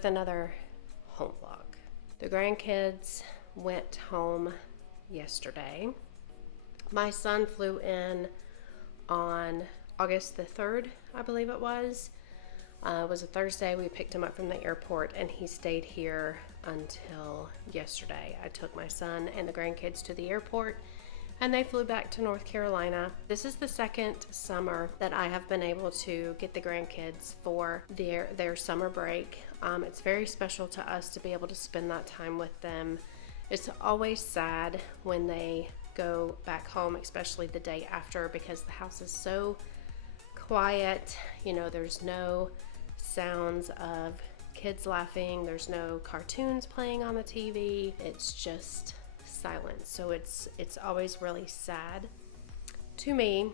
with another home vlog. The grandkids went home yesterday. My son flew in on August the 3rd, I believe it was. It was a Thursday. We picked him up from the airport and he stayed here until yesterday. I took my son and the grandkids to the airport and they flew back to North Carolina. This is the second summer that I have been able to get the grandkids for their summer break. It's very special to us to be able to spend that time with them. It's always sad when they go back home, especially the day after, because the house is so quiet. You know, there's no sounds of kids laughing, there's no cartoons playing on the TV. It's just silent. So it's always really sad to me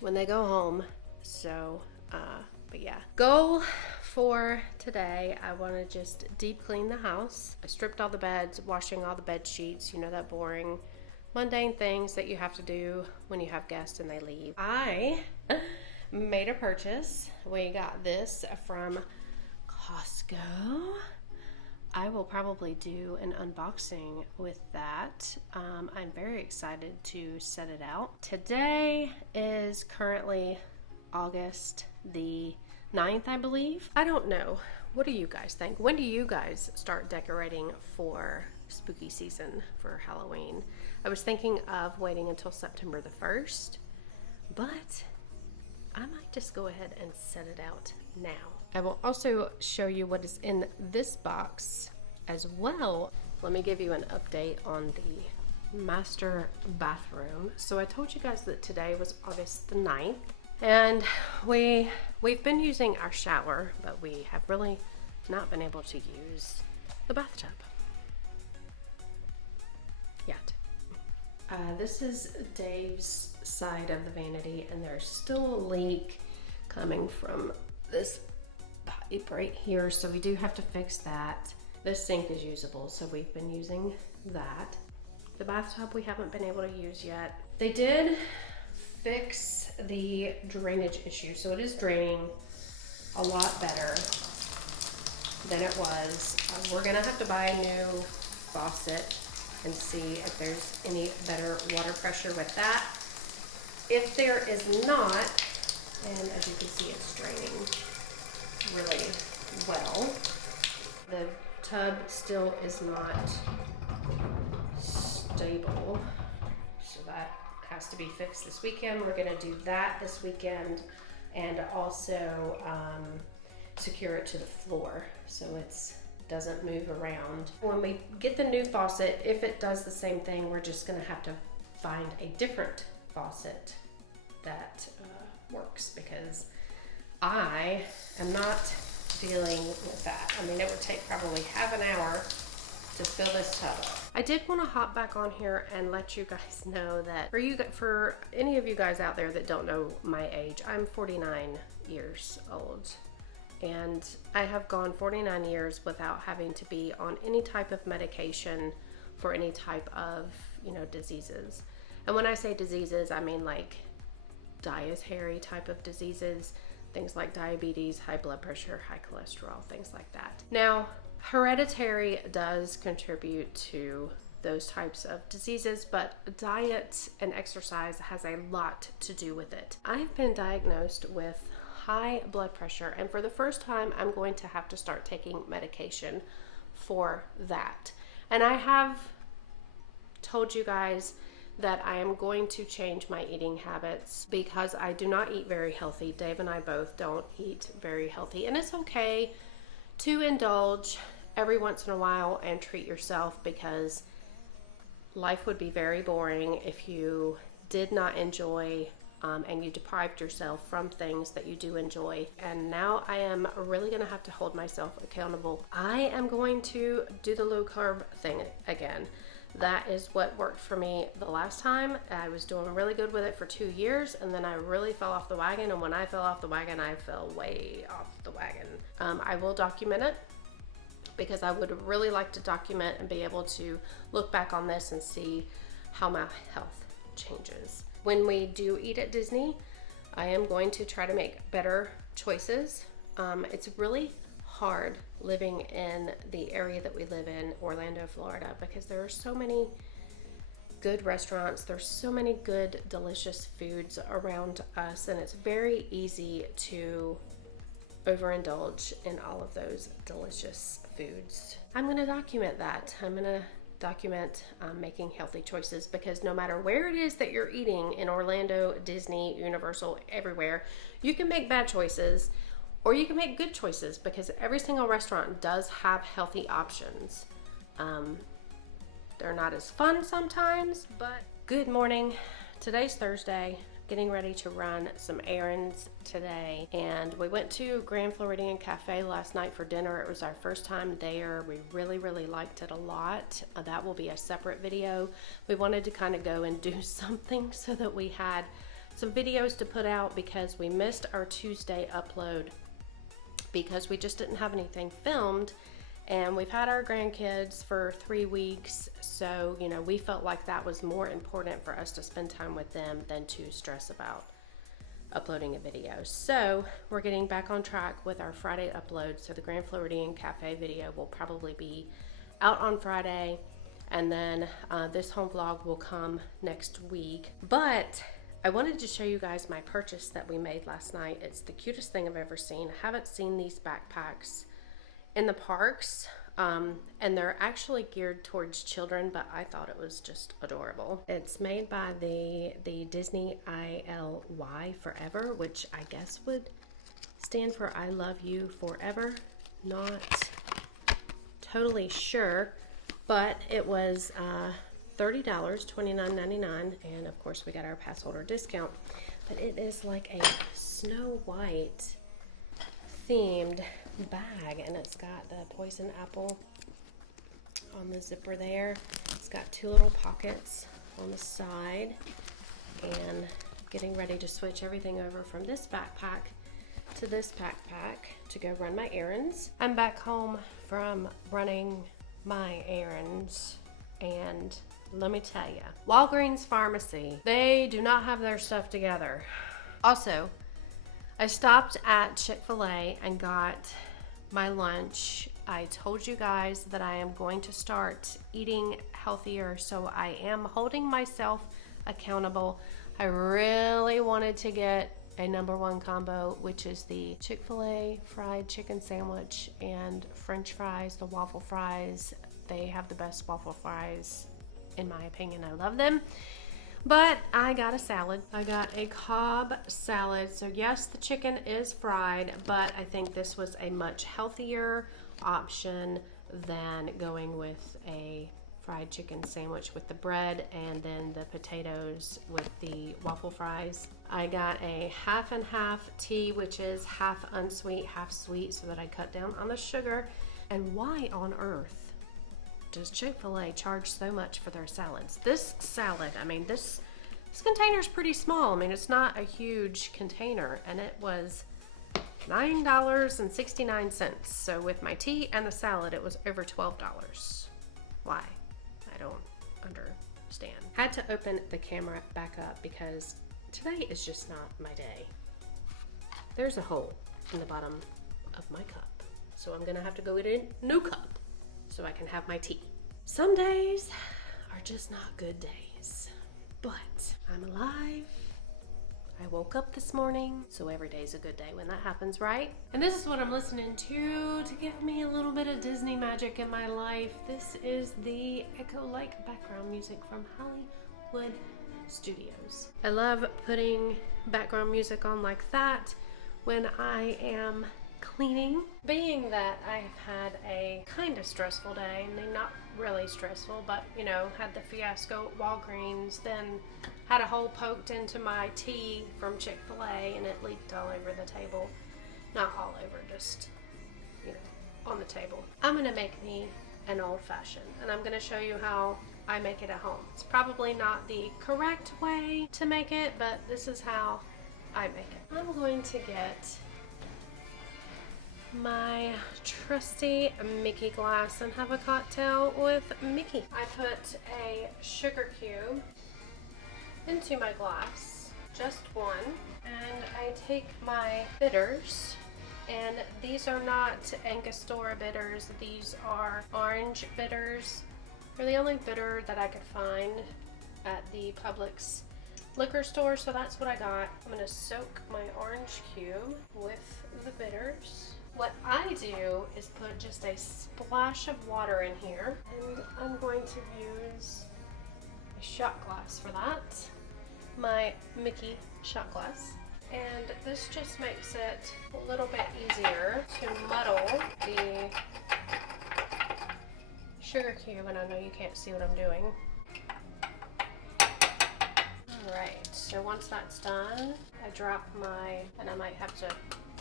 when they go home. So but yeah, goal for today, I want to just deep clean the house. I stripped all the beds, washing all the bed sheets, you know, that boring mundane things that you have to do when you have guests and they leave. I made a purchase. We got this from Costco. I will probably do an unboxing with that. I'm very excited to set it out. Today is currently August the 9th, I believe. I don't know. What do you guys think? When do you guys start decorating for spooky season for Halloween? I was thinking of waiting until September the 1st, but I might just go ahead and set it out now. I will also show you what is in this box as well. Let me give you an update on the master bathroom. So I told you guys that today was August the 9th, and we've been using our shower, but we have really not been able to use the bathtub yet. This is Dave's side of the vanity, and there's still a leak coming from this pipe right here, so we do have to fix that. This sink is usable, so we've been using that. The bathtub we haven't been able to use yet. They did fix the drainage issue, so it is draining a lot better than it was. We're gonna have to buy a new faucet and see if there's any better water pressure with that. If there is not, and as you can see, it's draining really well. The tub still is not stable, so that has to be fixed this weekend. We're gonna do that this weekend and also secure it to the floor so it doesn't move around. When we get the new faucet, if it does the same thing, we're just gonna have to find a different faucet that works, because I am not dealing with that. I mean, it would take probably half an hour to fill this tub up. I did want to hop back on here and let you guys know that for any of you guys out there that don't know my age, I'm 49 years old. And I have gone 49 years without having to be on any type of medication for any type of, you know, diseases. And when I say diseases, I mean like dietary type of diseases, things like diabetes, high blood pressure, high cholesterol, things like that. Now, hereditary does contribute to those types of diseases, but diet and exercise has a lot to do with it. I've been diagnosed with high blood pressure, and for the first time I'm going to have to start taking medication for that. And I have told you guys that I am going to change my eating habits because I do not eat very healthy. Dave and I both don't eat very healthy, and it's okay to indulge every once in a while and treat yourself, because life would be very boring if you did not enjoy and you deprived yourself from things that you do enjoy. And now I am really gonna have to hold myself accountable. I am going to do the low carb thing again. That is what worked for me the last time. I was doing really good with it for 2 years, and then I really fell off the wagon. And when I fell off the wagon, I fell way off the wagon. I will document it, because I would really like to document and be able to look back on this and see how my health changes. When we do eat at Disney, I am going to try to make better choices. It's really hard living in the area that we live in, Orlando, Florida, because there are so many good restaurants, there's so many good, delicious foods around us, and it's very easy to overindulge in all of those delicious foods. I'm going to document that. I'm going to document making healthy choices, because no matter where it is that you're eating in Orlando, Disney, Universal, everywhere, you can make bad choices or you can make good choices, because every single restaurant does have healthy options. They're not as fun sometimes, but good morning. Today's Thursday. Getting ready to run some errands today, and we went to Grand Floridian Cafe last night for dinner. It was our first time there. We really liked it a lot. That will be a separate video. We wanted to kind of go and do something so that we had some videos to put out, because we missed our Tuesday upload because we just didn't have anything filmed. And we've had our grandkids for 3 weeks, so we felt like that was more important for us to spend time with them than to stress about uploading a video. So we're getting back on track with our Friday upload. So the Grand Floridian Cafe video will probably be out on Friday, and then this home vlog will come next week. But I wanted to show you guys my purchase that we made last night. It's the cutest thing I've ever seen. I haven't seen these backpacks in the parks, and they're actually geared towards children, but I thought it was just adorable. It's made by the Disney ILY Forever, which I guess would stand for I love you forever. Not totally sure, but it was $30, $29.99, and of course we got our pass holder discount. But it is like a Snow White themed bag, and it's got the poison apple on the zipper there. It's got 2 little pockets on the side, and getting ready to switch everything over from this backpack to this backpack to go run my errands. I'm back home from running my errands, and let me tell you, Walgreens Pharmacy, they do not have their stuff together. Also, I stopped at Chick-fil-A and got my lunch. I told you guys that I am going to start eating healthier, so I am holding myself accountable. I really wanted to get a #1 combo, which is the Chick-fil-A fried chicken sandwich and French fries, the waffle fries. They have the best waffle fries, in my opinion. I love them. But I got a salad. I got a Cobb salad. So yes, the chicken is fried, but I think this was a much healthier option than going with a fried chicken sandwich with the bread and then the potatoes with the waffle fries. I got a half and half tea, which is half unsweet, half sweet, so that I cut down on the sugar. And why on earth does Chick-fil-A charge so much for their salads? This salad, I mean, this container's pretty small. I mean, it's not a huge container, and it was $9.69. So with my tea and the salad, it was over $12. Why? I don't understand. Had to open the camera back up because today is just not my day. There's a hole in the bottom of my cup, so I'm gonna have to go get a new cup so I can have my tea. Some days are just not good days, but I'm alive. I woke up this morning, so every day's a good day when that happens, right? And this is what I'm listening to give me a little bit of Disney magic in my life. This is the Echo-like background music from Hollywood Studios. I love putting background music on like that when I am cleaning. Being that I've had a kind of stressful day, and not really stressful, but had the fiasco at Walgreens, then had a hole poked into my tea from Chick-fil-A, and it leaked all over the table. Not all over, just on the table. I'm gonna make me an old-fashioned, and I'm gonna show you how I make it at home. It's probably not the correct way to make it, but this is how I make it. I'm going to get my trusty Mickey glass and have a cocktail with Mickey. I put a sugar cube into my glass, just one, and I take my bitters And these are not Angostura bitters, these are orange bitters. They're the only bitter that I could find at the Publix liquor store, so that's what I got. I'm gonna soak my orange cube with the bitters. What I do is put just a splash of water in here, and I'm going to use a shot glass for that. My Mickey shot glass. And this just makes it a little bit easier to muddle the sugar cube, and I know you can't see what I'm doing. Alright, so once that's done, I drop and I might have to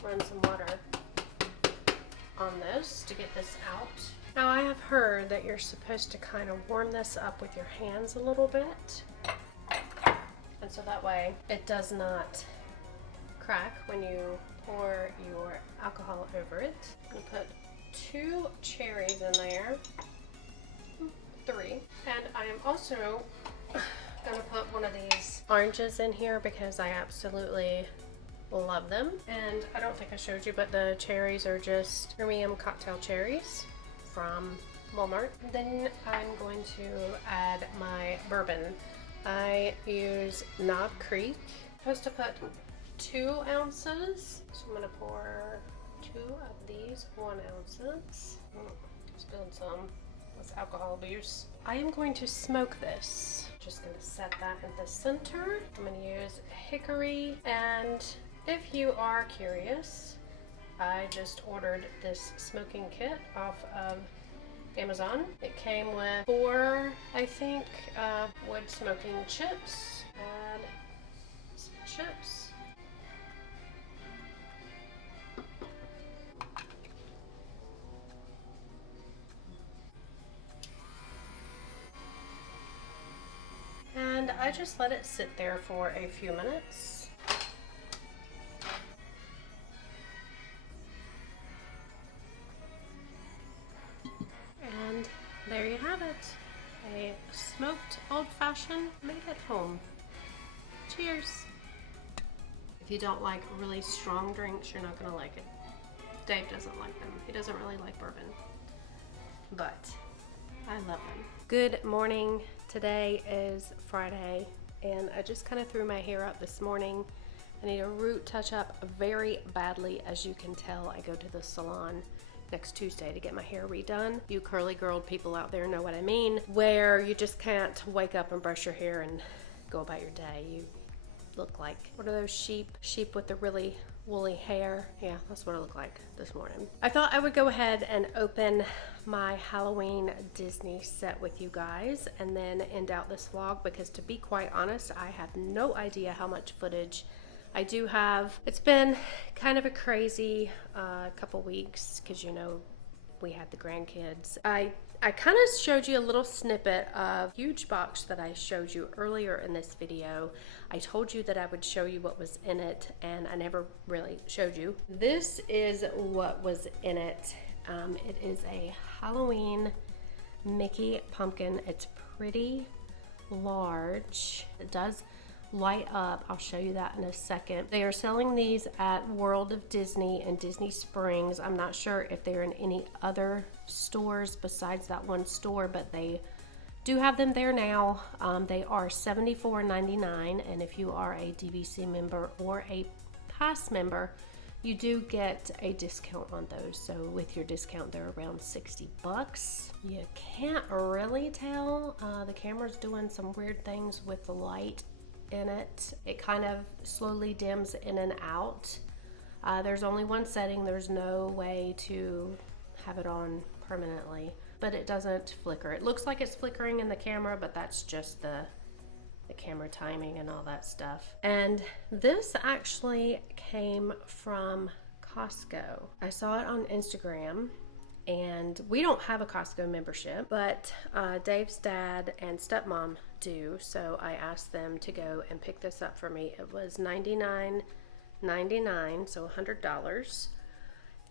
run some water on this to get this out. Now I have heard that you're supposed to kind of warm this up with your hands a little bit, and so that way it does not crack when you pour your alcohol over it. I'm going to put 2 cherries in there, 3, and I am also going to put one of these oranges in here because I absolutely love them. And I don't think I showed you, but the cherries are just premium cocktail cherries from Walmart. Then I'm going to add my bourbon. I use Knob Creek. I'm supposed to put 2 ounces, so I'm going to pour 2 of these 1 ounces. Spilled some. That's alcohol abuse. I am going to smoke this. Just going to set that in the center. I'm going to use hickory, and if you are curious, I just ordered this smoking kit off of Amazon. It came with 4, I think, wood smoking chips. Add some chips. And I just let it sit there for a few minutes. And there you have it. A smoked old-fashioned made at home. Cheers. If you don't like really strong drinks, you're not gonna like it. Dave doesn't like them. He doesn't really like bourbon, but I love them. Good morning. Today is Friday, and I just kind of threw my hair up this morning. I need a root touch up very badly. As you can tell, I go to the salon next Tuesday to get my hair redone. You curly girled people out there know what I mean, where you just can't wake up and brush your hair and go about your day. You look like, what are those sheep with the really woolly hair? Yeah, that's what it looked like this morning. I thought I would go ahead and open my Halloween Disney set with you guys and then end out this vlog, because to be quite honest, I have no idea how much footage I do have. It's been kind of a crazy couple weeks, because you know we had the grandkids. I kind of showed you a little snippet of huge box that I showed you earlier in this video. I told you that I would show you what was in it, and I never really showed you. This is what was in it. It is a Halloween Mickey pumpkin. It's pretty large. It does light up. I'll show you that in a second. They are selling these at World of Disney in Disney Springs. I'm not sure if they're in any other stores besides that one store, but they do have them there now. They are $74.99, and if you are a DVC member or a pass member, you do get a discount on those. So with your discount, they're around 60 bucks. You can't really tell. The camera's doing some weird things with the light in it. It kind of slowly dims in and out. There's only one setting. There's no way to have it on permanently, but it doesn't flicker. It looks like it's flickering in the camera, but that's just the camera timing and all that stuff. And this actually came from Costco. I saw it on Instagram, and we don't have a Costco membership, but Dave's dad and stepmom do, so I asked them to go and pick this up for me. It was $99.99, so $100,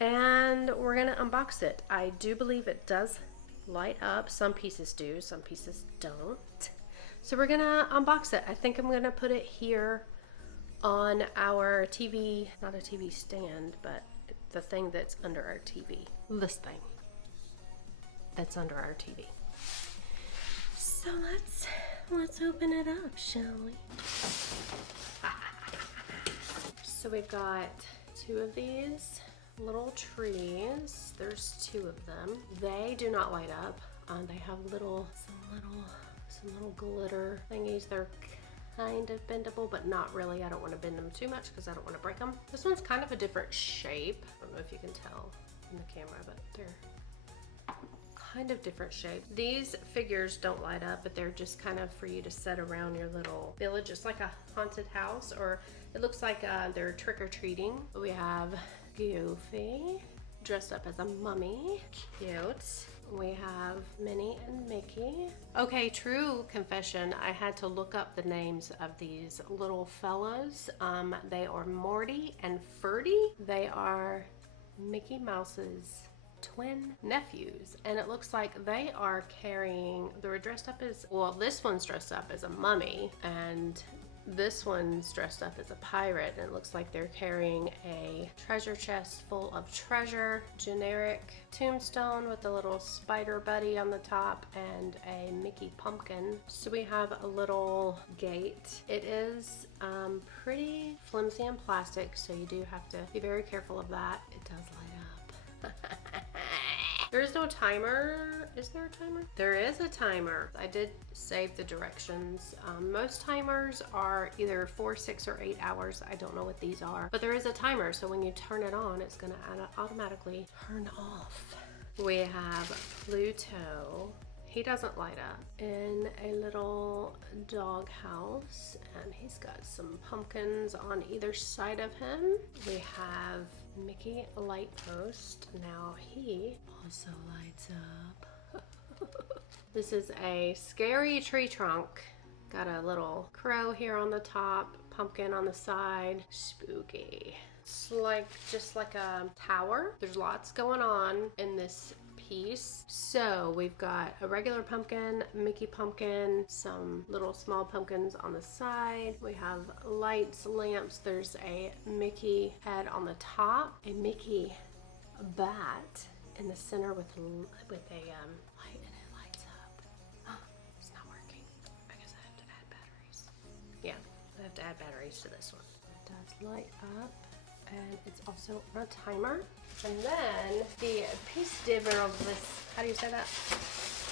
and we're gonna unbox it. I do believe it does light up. Some pieces do, some pieces don't. So we're gonna unbox it. I think I'm gonna put it here on our TV, not a TV stand, but The thing that's under our TV. This thing that's under our TV. So let's open it up, shall we? So we've got 2 of these little trees. There's 2 of them. They do not light up. They have some little glitter thingies. They're kind of bendable, but not really. I don't want to bend them too much because I don't want to break them. This one's kind of a different shape. I don't know if you can tell in the camera, but they're kind of different shape. These figures don't light up, but they're just kind of for you to set around your little village. It's like a haunted house, or it looks like they're trick-or-treating. We have Goofy dressed up as a mummy. Cute. We have Minnie and Mickey. Okay, true confession, I had to look up the names of these little fellas. They are Morty and Ferdy. They are Mickey Mouse's twin nephews, and it looks like they are carrying, they were dressed up as, well, this one's dressed up as a mummy, and this one's dressed up as a pirate, and it looks like they're carrying a treasure chest full of treasure. Generic tombstone with a little spider buddy on the top and a Mickey pumpkin. So we have a little gate. It is pretty flimsy and plastic, so you do have to be very careful of that. It does light up. There is no timer. Is there a timer? There is a timer. I did save the directions. Most timers are either 4, 6, or 8 hours. I don't know what these are, but there is a timer. So when you turn it on, it's gonna automatically turn off. We have Pluto. He doesn't light up, in a little dog house, and he's got some pumpkins on either side of him. We have Mickey light post. Now he also lights up. This is a scary tree trunk. Got a little crow here on the top, pumpkin on the side. Spooky. It's like just like a tower. There's lots going on in this piece. So we've got a regular pumpkin, Mickey pumpkin, some little small pumpkins on the side. We have lights, lamps. There's a Mickey head on the top, a Mickey bat in the center with a light, and it lights up. It's not working. I guess I have to add batteries. Yeah, I have to add batteries to this one. It does light up, and it's also on a timer. And then the piece de resistance, how do you say that?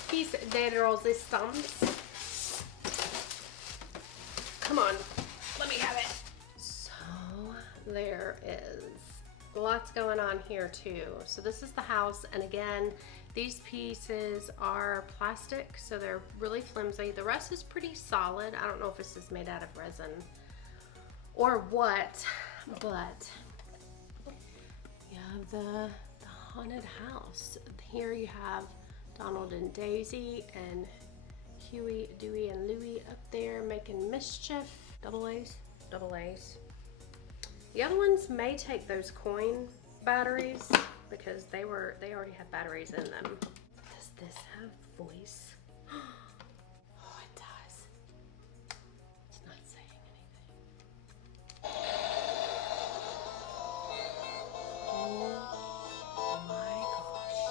Piece de resistance. Come on, let me have it. So there is lots going on here too. So this is the house, and again, these pieces are plastic, so they're really flimsy. The rest is pretty solid. I don't know if this is made out of resin or what, but you have the haunted house. Here you have Donald and Daisy and Huey, Dewey, and Louie up there making mischief. Double A's. Double A's. The other ones may take those coin batteries because they already have batteries in them. Does this have voice? Oh, it does. It's not saying anything. Oh my gosh.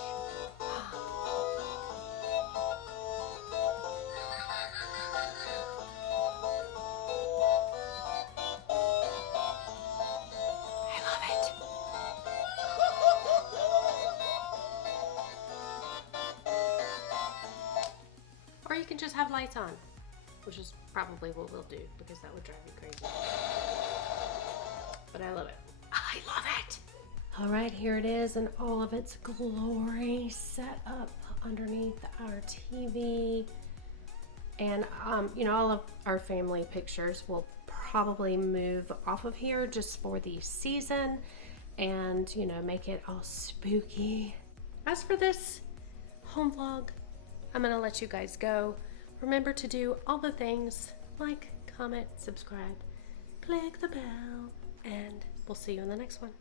I love it. Or you can just have lights on, which is probably what we'll do because that would drive you crazy. But I love it. I love it. All right, here it is in all of its glory, set up underneath our TV. And, you know, all of our family pictures will probably move off of here just for the season and, you know, make it all spooky. As for this home vlog, I'm gonna let you guys go. Remember to do all the things, like, comment, subscribe, click the bell, and we'll see you in the next one.